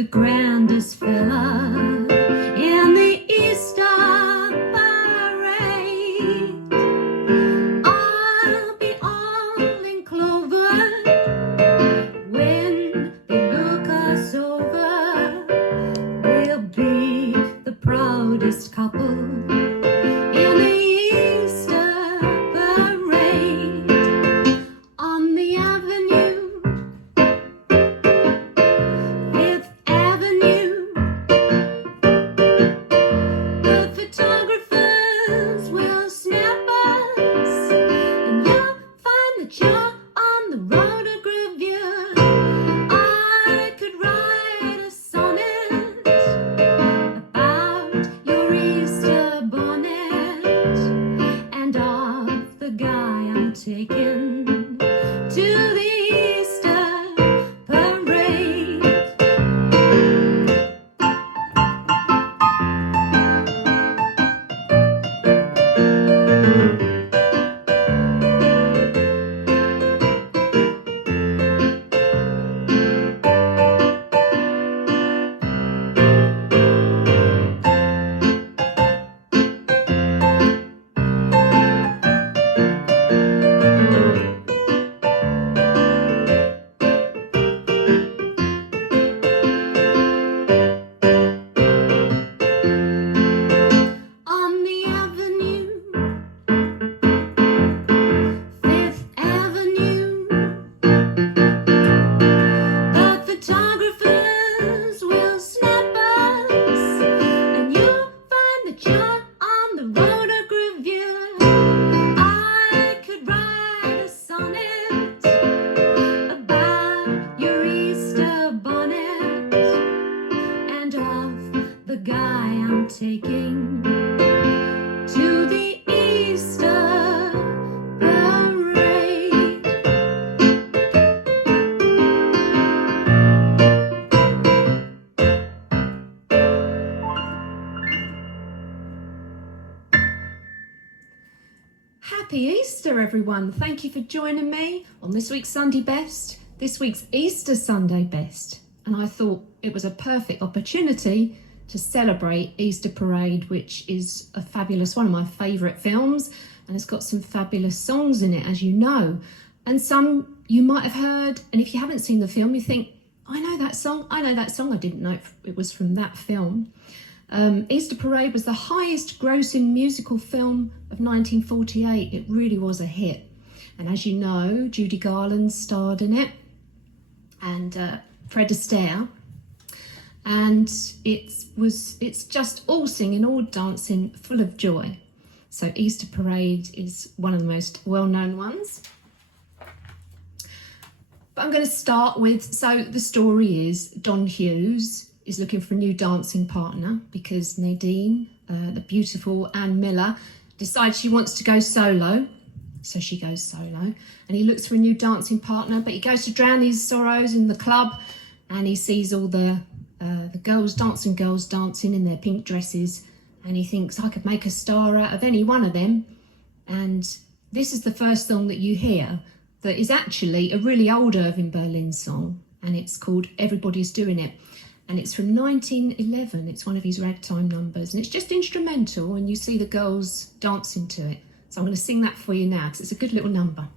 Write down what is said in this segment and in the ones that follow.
the grandest fella in the Easter parade. I'll be all in clover when they look us over. We'll be the proudest couple in the Easter parade. On the avenue, Fifth Avenue, the photographers will snap us, and you'll find that you're on the rotograph view. I could write a sonnet about your Easter bonnet and of the guy I'm taking to the Easter parade. On the avenue, Fifth Avenue, the photographers will snap us, and you'll find that you're on the rotograph view. I could write a sonnet about your Easter bonnet and of the guy I'm taking to the Easter parade. Happy Easter, everyone. Thank you for joining me on this week's Sunday Best, this week's Easter Sunday Best. And I thought it was a perfect opportunity to celebrate Easter Parade, which is a fabulous, one of my favourite films, and it's got some fabulous songs in it, as you know. And some you might have heard, and if you haven't seen the film, you think, I know that song. I didn't know it was from that film. Easter Parade was the highest grossing musical film of 1948. It really was a hit. And as you know, Judy Garland starred in it, and Fred Astaire. And it's just all singing, all dancing, full of joy. So Easter Parade is one of the most well-known ones. But I'm going to start with, so the story is Don Hughes is looking for a new dancing partner because Nadine, the beautiful Ann Miller, decides she wants to go solo. So she goes solo, and he looks for a new dancing partner, but he goes to drown his sorrows in the club, and he sees all the girls dancing in their pink dresses, and he thinks, I could make a star out of any one of them. And this is the first song that you hear that is actually a really old Irving Berlin song, and it's called Everybody's Doing It, and it's from 1911. It's one of his ragtime numbers, and it's just instrumental, and you see the girls dancing to it. So I'm going to sing that for you now because it's a good little number.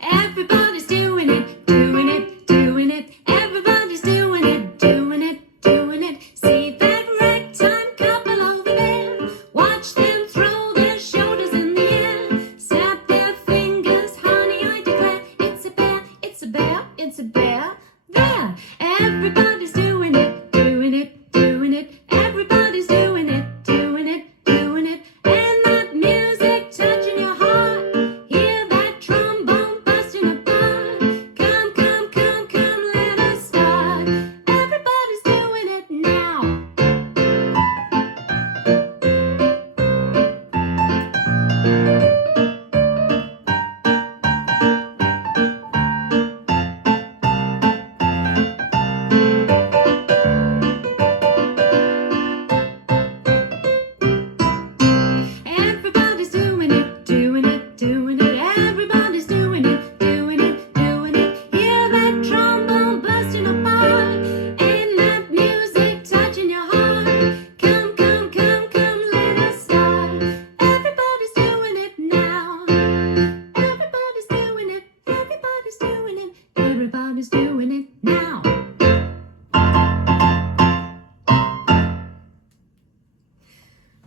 Everybody's doing it, doing it, doing it. Everybody's doing it, doing it, doing it. See that ragtime couple over there? Watch them throw their shoulders in the air. Snap their fingers, honey, I declare. It's a bear, it's a bear, it's a bear.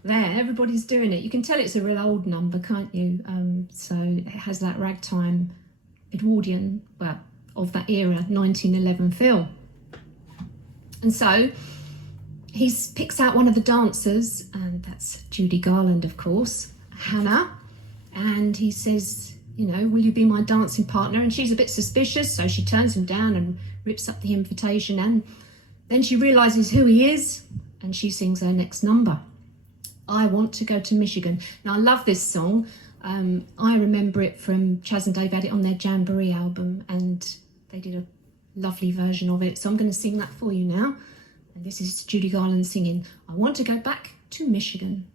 There, everybody's doing it. You can tell it's a real old number, can't you? So it has that ragtime Edwardian, well, of that era, 1911 feel. And so he picks out one of the dancers, and that's Judy Garland, of course, Hannah, and he says, you know, will you be my dancing partner? And she's a bit suspicious, so she turns him down and rips up the invitation, and then she realises who he is, and she sings her next number, I Want to Go to Michigan. Now, I love this song. I remember it from Chaz and Dave had it on their Jamboree album, and they did a lovely version of it. So I'm going to sing that for you now. And this is Judy Garland singing, I Want to Go Back to Michigan.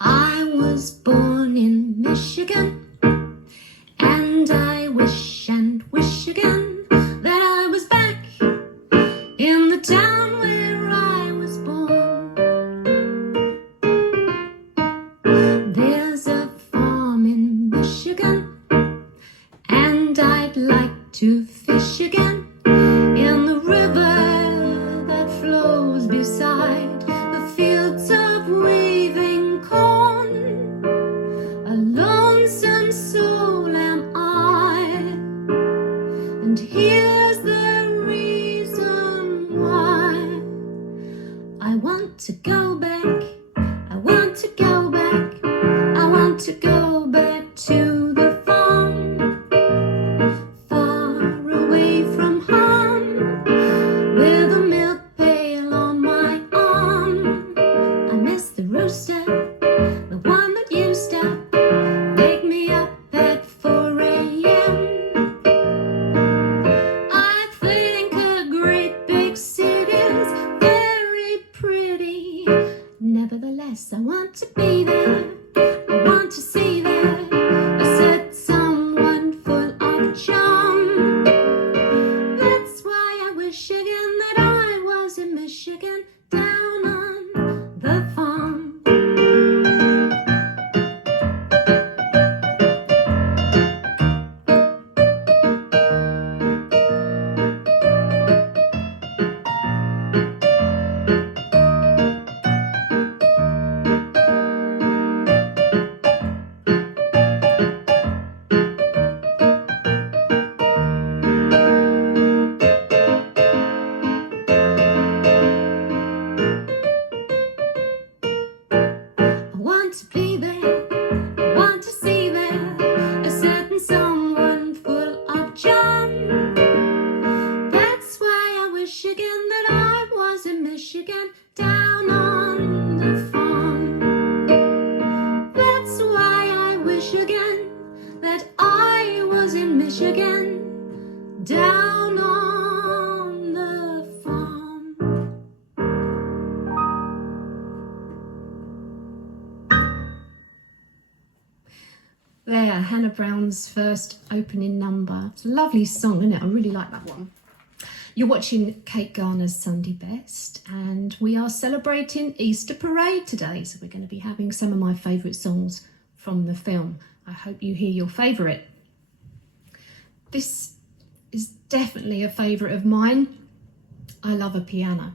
I was born in Michigan, and I wish and wish again that I was back in the town where I was born. There's a farm in Michigan, and I'd like to fish again in the river that flows beside the fields of waving corn. A lonesome soul am I, and here's the reason why. I want to go back, I want to go back, I want to go back to the farm, far away from home, with a milk pail on my arm. I miss the rooster, the one that used to wake me up at 4 a.m. I think a great big city's very pretty. Nevertheless, I want to be there, I want to see there a certain someone full of charm. That's why I wish again that I was in Michigan, down on the farm. I want to be there, I want to see there a certain someone full of charm. That's why I wish again that I was in Michigan, down on the farm. That's why I wish again that I was in Michigan, down on the farm. There, Hannah Brown's first opening number. It's a lovely song, isn't it? I really like that one. You're watching Kate Garner's Sunday Best, and we are celebrating Easter Parade today. So we're going to be having some of my favourite songs from the film. I hope you hear your favourite. This is definitely a favourite of mine. I Love a Piano.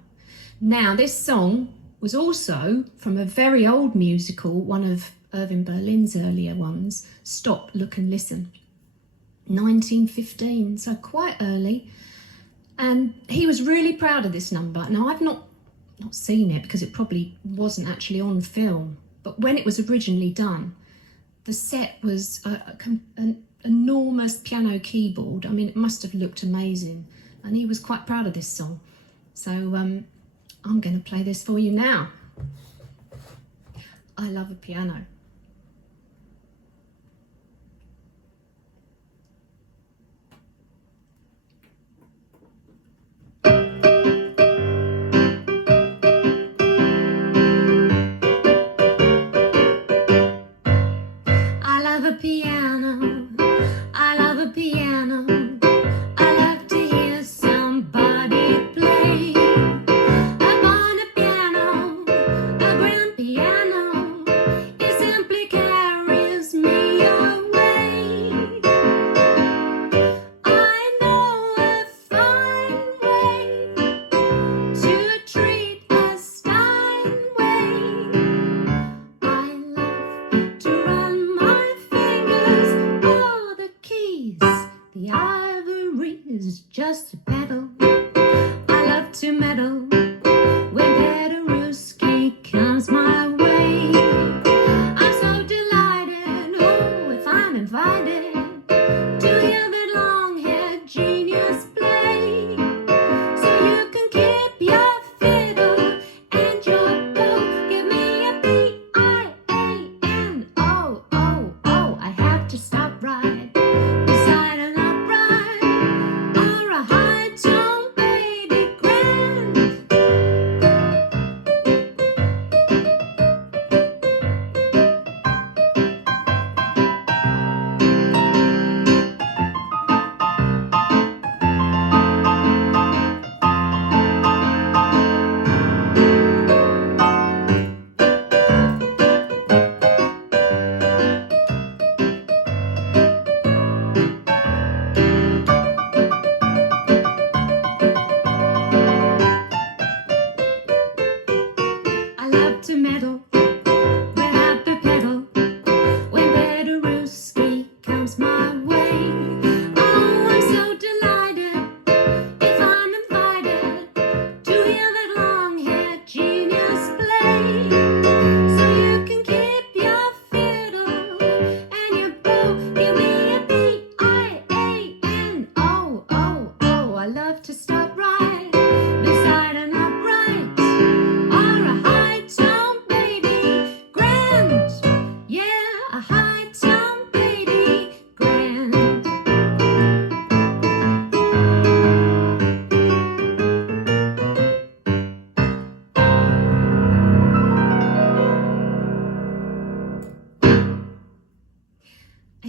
Now, this song was also from a very old musical, one of Irving Berlin's earlier ones, Stop, Look and Listen, 1915, so quite early. And he was really proud of this number. Now, I've not seen it because it probably wasn't actually on film, but when it was originally done, the set was an enormous piano keyboard. I mean, it must have looked amazing, and he was quite proud of this song. So I'm going to play this for you now. I Love a Piano.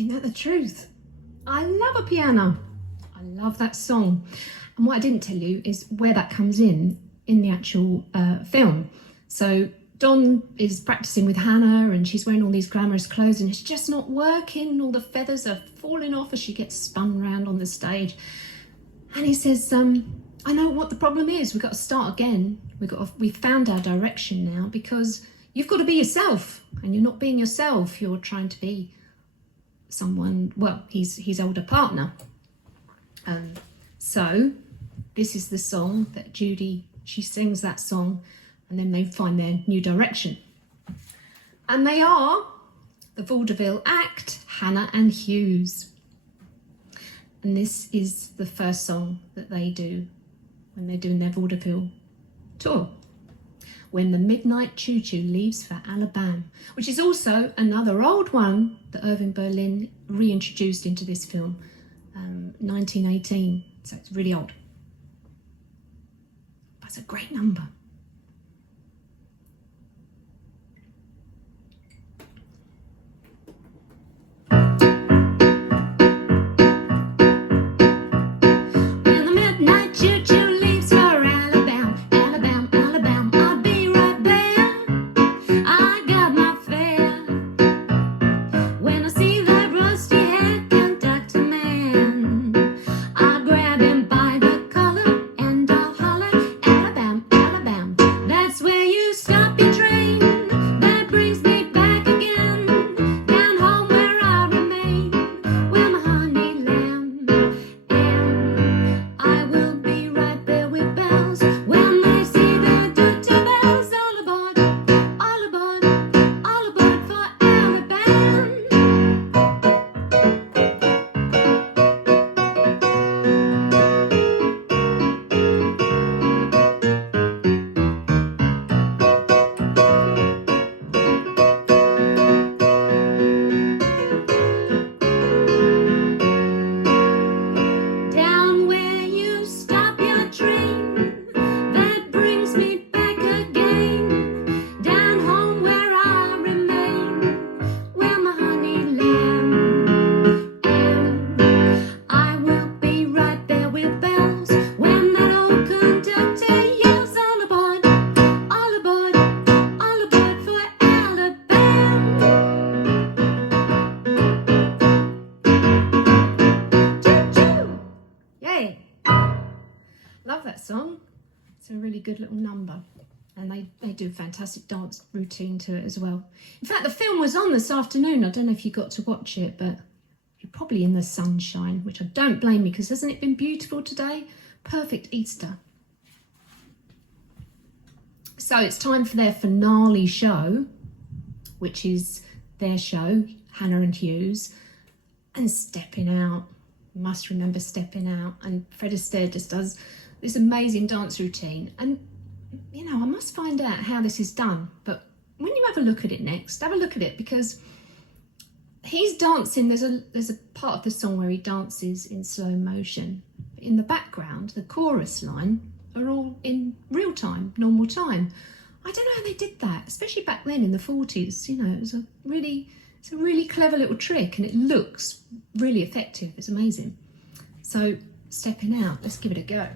Ain't that the truth? I love a piano. I love that song. And what I didn't tell you is where that comes in the actual film. So Don is practicing with Hannah and she's wearing all these glamorous clothes and it's just not working. All the feathers are falling off as she gets spun round on the stage. And he says, I know what the problem is. We've got to start again. We've found our direction now because you've got to be yourself and you're not being yourself. You're trying to be someone, well, his older partner. So this is the song that Judy, she sings that song and then they find their new direction. And they are the vaudeville act, Hannah and Hughes. And this is the first song that they do when they're doing their vaudeville tour. When the Midnight Choo Choo leaves for Alabama, which is also another old one that Irving Berlin reintroduced into this film, 1918, so it's really old. But it's a great number. Love that song. It's a really good little number. And they do a fantastic dance routine to it as well. In fact, the film was on this afternoon. I don't know if you got to watch it, but you're probably in the sunshine, which I don't blame you because hasn't it been beautiful today? Perfect Easter. So it's time for their finale show, which is their show, Hannah and Hughes, and Stepping Out. You must remember Stepping Out. And Fred Astaire just does this amazing dance routine. And, you know, I must find out how this is done. But when you have a look at it next, have a look at it because he's dancing. There's a part of the song where he dances in slow motion. In the background, the chorus line are all in real time, normal time. I don't know how they did that, especially back then in the 40s. You know, it's a really clever little trick and it looks really effective. It's amazing. So, Stepping Out, let's give it a go.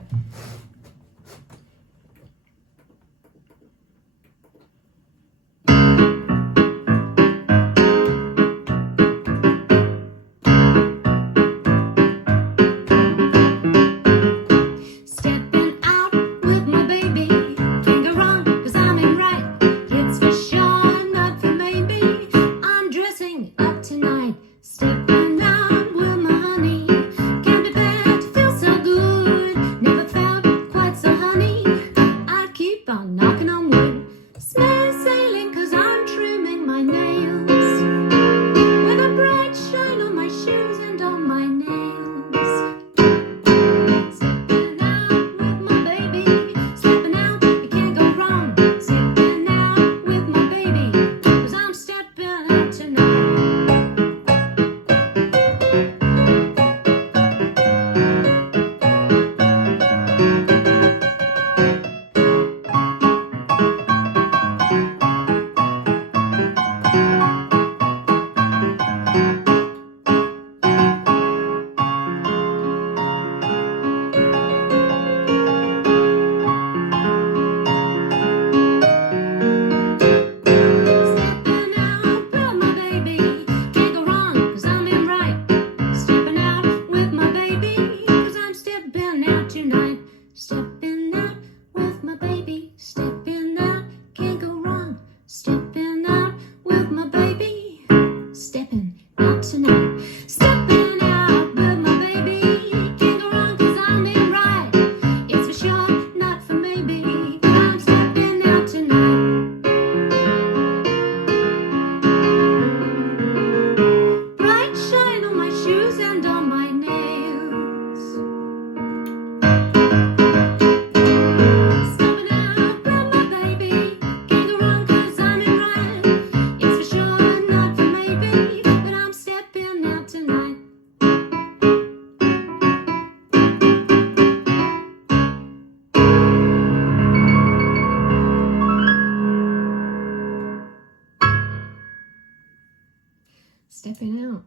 stepping out.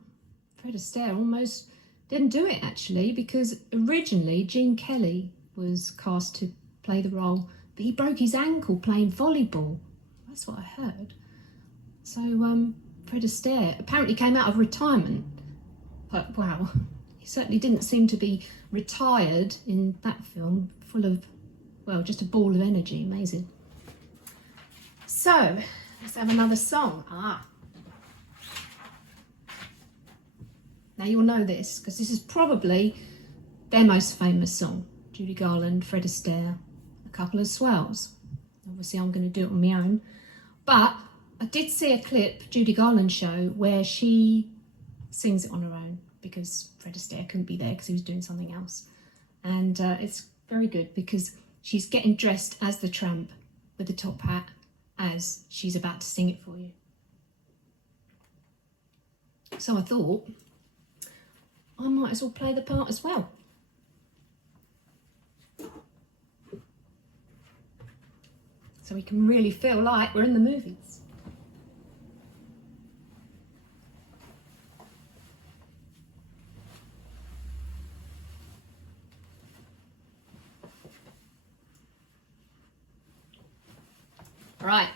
Fred Astaire almost didn't do it actually, because originally Gene Kelly was cast to play the role, but he broke his ankle playing volleyball. That's what I heard. So Fred Astaire apparently came out of retirement, but wow, he certainly didn't seem to be retired in that film, full of, well, just a ball of energy. Amazing. So let's have another song. Now you'll know this because this is probably their most famous song. Judy Garland, Fred Astaire, A Couple of Swells. Obviously I'm going to do it on my own, but I did see a clip, Judy Garland show, where she sings it on her own because Fred Astaire couldn't be there because he was doing something else. And it's very good because she's getting dressed as the tramp with the top hat as she's about to sing it for you. So I thought I might as well play the part as well. So we can really feel like we're in the movies. Right.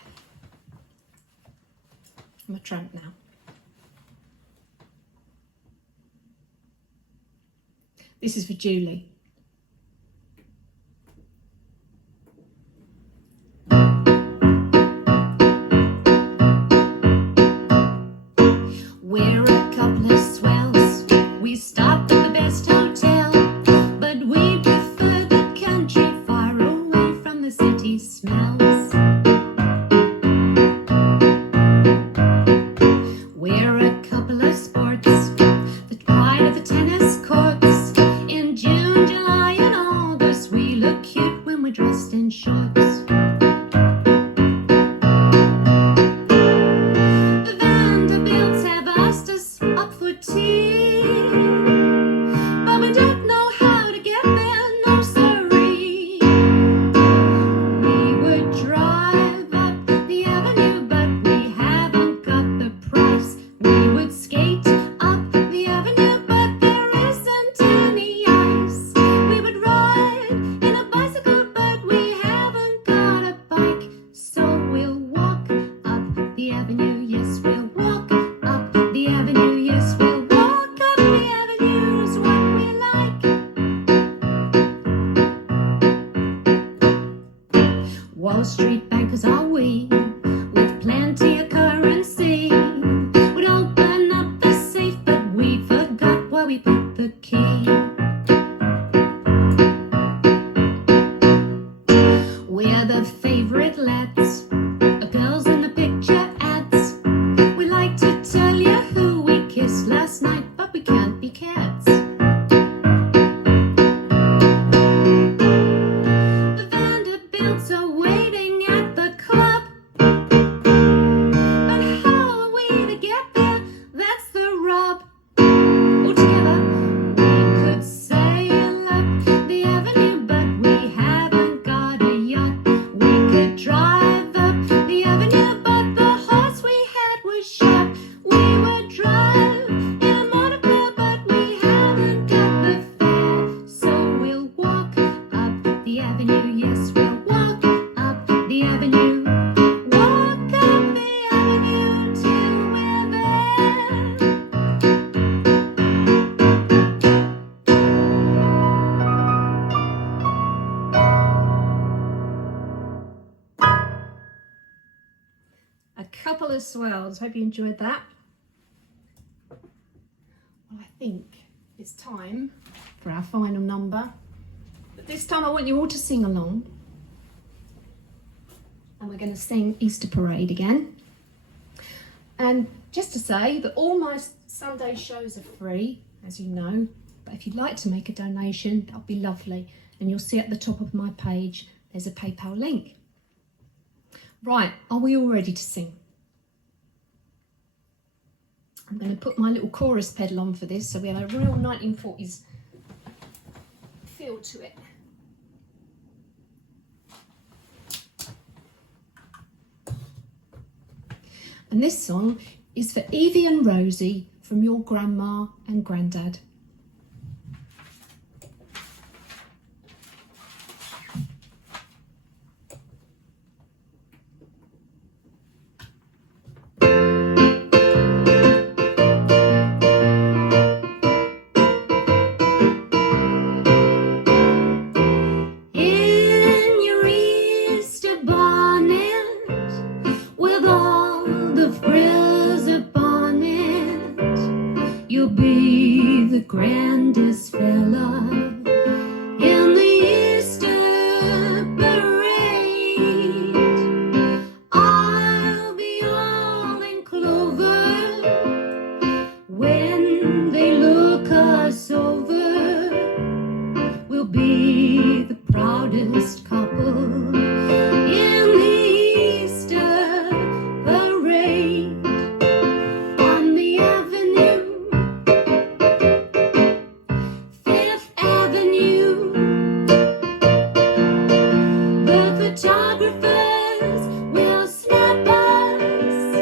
I'm a tramp now. This is for Julie. We're a couple of swells. We stopped at the best hotel, but we prefer the country far away from the city smells. We're a couple of sports, the pride of the tennis courts. In June, July and August, we look cute when we're dressed in shorts. The Vanderbilts have asked us up for tea, but we don't know how to get there, no siree. We would drive up the avenue, but we haven't got the price. We would skate up the avenue, but there isn't any ice. We would ride in a bicycle, but we haven't got a bike. So we'll walk up the avenue, yes, we'll walk up the avenue, yes, we'll walk up the avenue is what we like. Wall Street bankers are we, with plenty of currency. We'd open up the safe, but we forgot where we put the key. We're the favorite lads, girls in the picture ads. We like to tell you who we kissed last night, but we can't be cats. The Vanderbilts are waiting at the club, but how are we to get there? That's the rub. Altogether, we could sail up the avenue, but we haven't got a yacht. We could drive up the avenue, but the horse we had was shot. We would drive in a motor car, but we haven't got the fare. So we'll walk up the avenue, yes, we'll walk up the avenue. Walk up the avenue till we're there. A Couple of Swells. Hope you enjoyed that. Well, I think it's time for our final number. But this time I want you all to sing along. And we're going to sing Easter Parade again. And just to say that all my Sunday shows are free, as you know. But if you'd like to make a donation, that would be lovely. And you'll see at the top of my page, there's a PayPal link. Right, are we all ready to sing? I'm going to put my little chorus pedal on for this so we have a real 1940s feel to it. And this song is for Evie and Rosie from your grandma and granddad. You'll be the grandest fella in the Easter parade. I'll be all in clover when they look us over. We'll be the proudest couple in the Easter parade. On the avenue, Fifth Avenue, the photographers will snap us,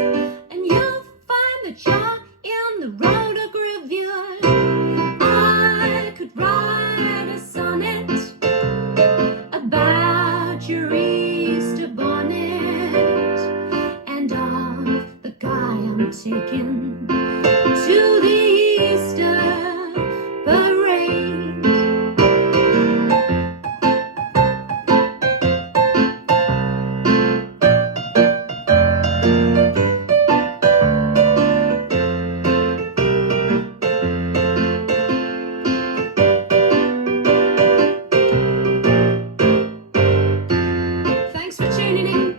and you'll find that you're in the rotor graveyard. I could write a sonnet about your Easter bonnet and of the guy I'm taking to the Easter parade. Thanks for tuning in.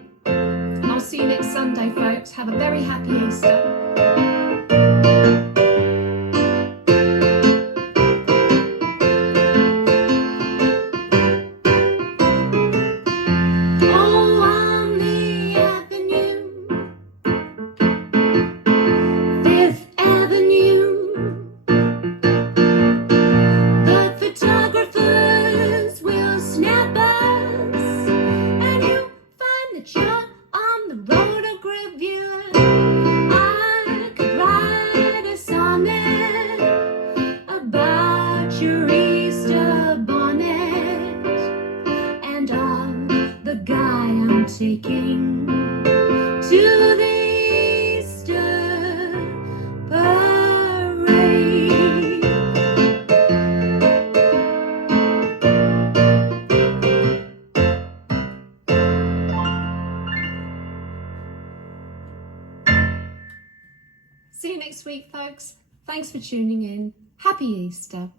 I'll see you next Sunday, folks. Have a very happy Easter. Oh, on the avenue, Fifth Avenue, the photographers will snap us, and you'll find that you're on the rotor graveyard. I could write a sonnet about your Easter bonnet and of the guy I'm taking to the Easter parade. See you next week, folks. Thanks for tuning in. Happy Easter.